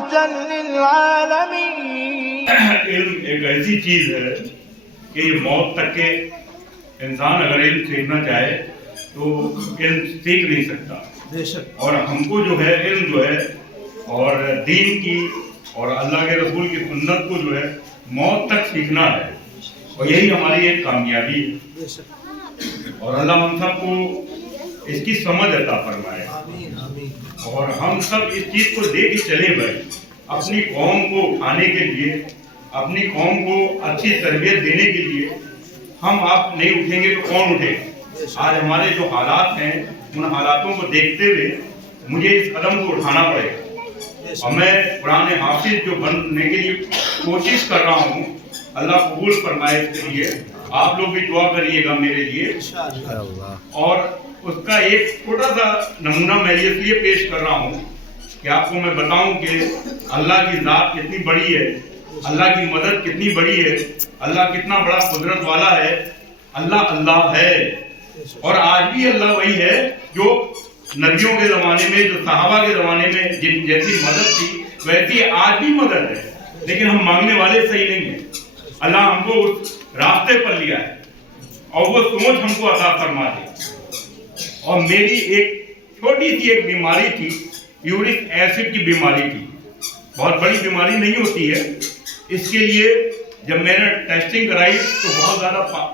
رحمة للعالمين. علم ایک ایسی چیز ہے کہ یہ موت تک کے انسان اگر علم سیکھنا چاہے تو علم سیکھ نہیں سکتا. اور ہم کو جو ہے علم جو ہے اور دین کی اور اللہ کے رسول کی سنت کو جو ہے موت تک سیکھنا ہے، اور یہی ہماری ایک کامیابی ہے. اور اللہ ہم سب کو اس کی سمجھ عطا فرمائے، اور ہم سب اس چیز کو دے کے چلے بھائی. اپنی قوم کو اٹھانے کے لیے، اپنی قوم کو اچھی تربیت دینے کے لیے ہم آپ نہیں اٹھیں گے تو کون اٹھے گا؟ آج ہمارے جو حالات ہیں ان حالاتوں کو دیکھتے ہوئے مجھے اس قدم کو اٹھانا پڑے گا، اور میں قرآن حافظ جو بننے کے لیے کوشش کر رہا ہوں. اللہ قبول فرمائے اس کے لیے. آپ لوگ بھی دعا کریے گا میرے لیے. اور اس کا ایک چھوٹا سا نمونہ میں اس لیے پیش کر رہا ہوں کہ آپ کو میں بتاؤں کہ اللہ کی ذات کتنی بڑی ہے، اللہ کی مدد کتنی بڑی ہے، اللہ کتنا بڑا قدرت والا ہے. اللہ اللہ ہے، اور آج بھی اللہ وہی ہے جو نبیوں کے زمانے میں، جو صحابہ کے زمانے میں جیسی مدد تھی ویسی آج بھی مدد ہے. لیکن ہم مانگنے والے صحیح نہیں ہیں. اللہ ہم کو اس راستے پر لیا ہے اور وہ سوچ ہم کو عطا فرما دی. اور میری ایک چھوٹی سی ایک بیماری تھی، یورک ایسڈ کی بیماری تھی. بہت بڑی بیماری نہیں ہوتی ہے. اس کے لیے جب میں نے ٹیسٹنگ کرائی تو بہت زیادہ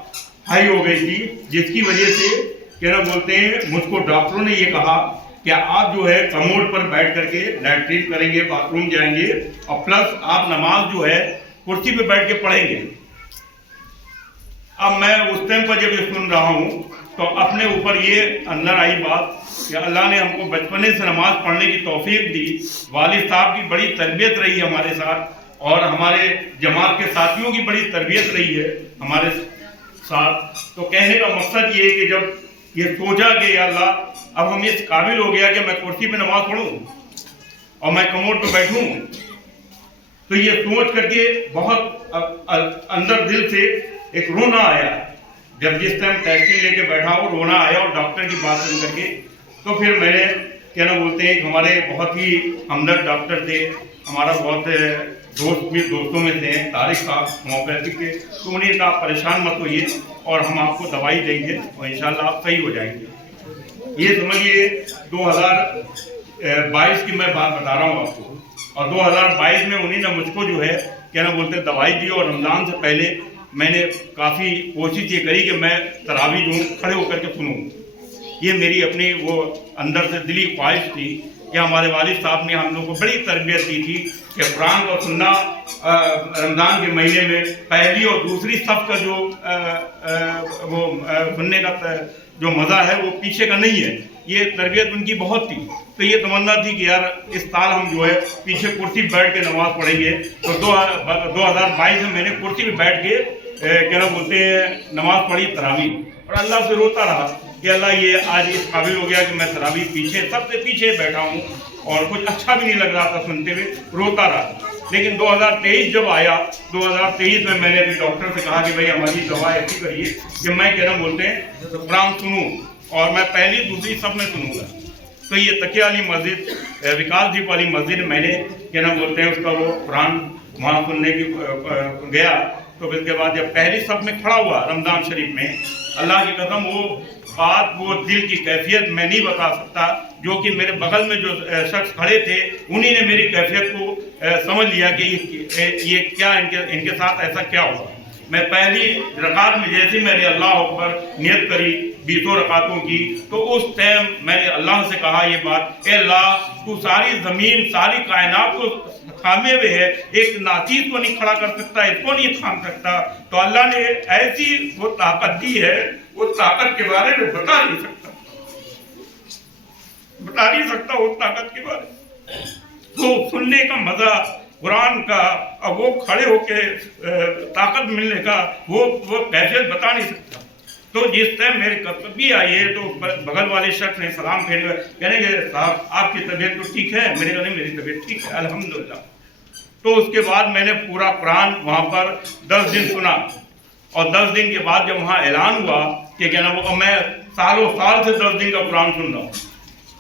ہائی ہو گئی تھی، جس کی وجہ سے کیا بولتے ہیں مجھ کو ڈاکٹروں نے یہ کہا کہ آپ جو ہے کموڈ پر بیٹھ کر کے لیٹرین کریں گے، باتھ روم جائیں گے، اور پلس آپ نماز جو ہے کرسی پہ بیٹھ کے پڑھیں گے. اب میں اس ٹائم پر جب یہ سن رہا ہوں تو اپنے اوپر یہ اندر آئی بات کہ اللہ نے ہم کو بچپنے سے نماز پڑھنے کی توفیق دی. والد صاحب کی بڑی تربیت رہی ہے ہمارے ساتھ، اور ہمارے جماعت کے ساتھیوں کی بڑی تربیت رہی ہے ہمارے ساتھ. تو کہنے کا مقصد یہ ہے کہ جب یہ سوچا کہ یا اللہ اب ہم اس قابل ہو گیا کہ میں کرسی پہ نماز پڑھوں اور میں کموڈ پہ بیٹھوں، تو یہ سوچ کر کے بہت اندر دل سے ایک رونا آیا. جب جس ٹائم ٹیسٹنگ لے کے بیٹھا ہوں رونا آیا، اور ڈاکٹر کی بات سن کر کے تو پھر میں نے کیا نا بولتے ہیں ہمارے بہت ہی ہمدرد ڈاکٹر تھے، ہمارا بہت دوستوں میں سے طارق صاحب ہومیوپیتھک کے، تو انہیں کہا پریشان مت ہوئیے اور ہم آپ کو دوائی دیں گے اور انشاءاللہ آپ صحیح ہو جائیں گے. یہ سمجھیے 2022 کی میں بات بتا رہا ہوں آپ کو، اور 2022 میں انہیں نے مجھ کو جو ہے کیا نا بولتے دوائی دی. اور رمضان سے پہلے میں نے کافی کوشش یہ کری کہ میں تراویح جو کھڑے ہو کر کے سنوں. یہ میری اپنی وہ اندر سے دلی خواہش تھی کہ ہمارے والد صاحب نے ہم لوگوں کو بڑی تربیت دی تھی کہ قرآن کو سننا رمضان کے مہینے میں پہلی اور دوسری صف کا جو وہ سننے کا جو مزہ ہے وہ پیچھے کا نہیں ہے. یہ تربیت ان کی بہت تھی. تو یہ تمنا تھی کہ یار اس سال ہم جو ہے پیچھے کرسی پہ بیٹھ کے نماز پڑھیں گے. تو 2022 میں میں نے کرسی پہ بیٹھ کے کیا نا بولتے ہیں نماز پڑھی تراویح، اور اللہ سے روتا رہا کہ اللہ یہ آج اس قابل ہو گیا کہ میں تراویح پیچھے سب سے پیچھے بیٹھا ہوں، اور کچھ اچھا بھی نہیں لگ رہا تھا سنتے ہوئے، روتا رہا. لیکن 2023 جب آیا 2023 میں نے ابھی ڈاکٹر سے کہا کہ بھائی ہماری دوا ایسی کریے کہ میں کیا نا بولتے ہیں قرآن سنوں، اور میں پہلی دوسری سب میں سنوں گا. تو یہ تکیہ والی مسجد، وکاس دیپ والی مسجد میں نے کیا نا بولتے ہیں اس کا وہ قرآن وہاں سننے کی گیا. تو اس کے بعد جب پہلی صف میں کھڑا ہوا رمضان شریف میں، اللہ کی قسم وہ بات، وہ دل کی کیفیت میں نہیں بتا سکتا. جو کہ میرے بغل میں جو شخص کھڑے تھے انہی نے میری کیفیت کو سمجھ لیا کہ یہ کیا ان کے ساتھ ایسا کیا ہوا. میں پہلی رکعت میں جیسے میں نے اللہ اکبر نیت کری 20 رکعتوں کی، تو اس ٹائم میں نے اللہ سے کہا یہ بات، اے اللہ تو ساری زمین ساری کائنات کو تھامے ہوئے ہے، ایک ناچیز کو نہیں کھڑا کر سکتا، اس کو نہیں تھام سکتا. تو اللہ نے ایسی وہ طاقت دی ہے، وہ طاقت کے بارے میں بتا نہیں سکتا وہ طاقت کے بارے میں. تو سننے کا مزہ قرآن کا، اور وہ کھڑے ہو کے طاقت ملنے کا وہ کیفیت بتا نہیں سکتا. تو جس ٹائم میرے کبھی آئی ہے تو بغل والے شخص نے سلام پھیرے کہنے کہ صاحب آپ کی طبیعت تو ٹھیک ہے؟ میرے کہا نہیں میری طبیعت ٹھیک ہے الحمدللہ. تو اس کے بعد میں نے پورا قرآن وہاں پر 10 دن سنا، اور 10 دن کے بعد جب وہاں اعلان ہوا کہ کیا نا وہ میں سالوں سال سے 10 دن کا قرآن سن رہا ہوں،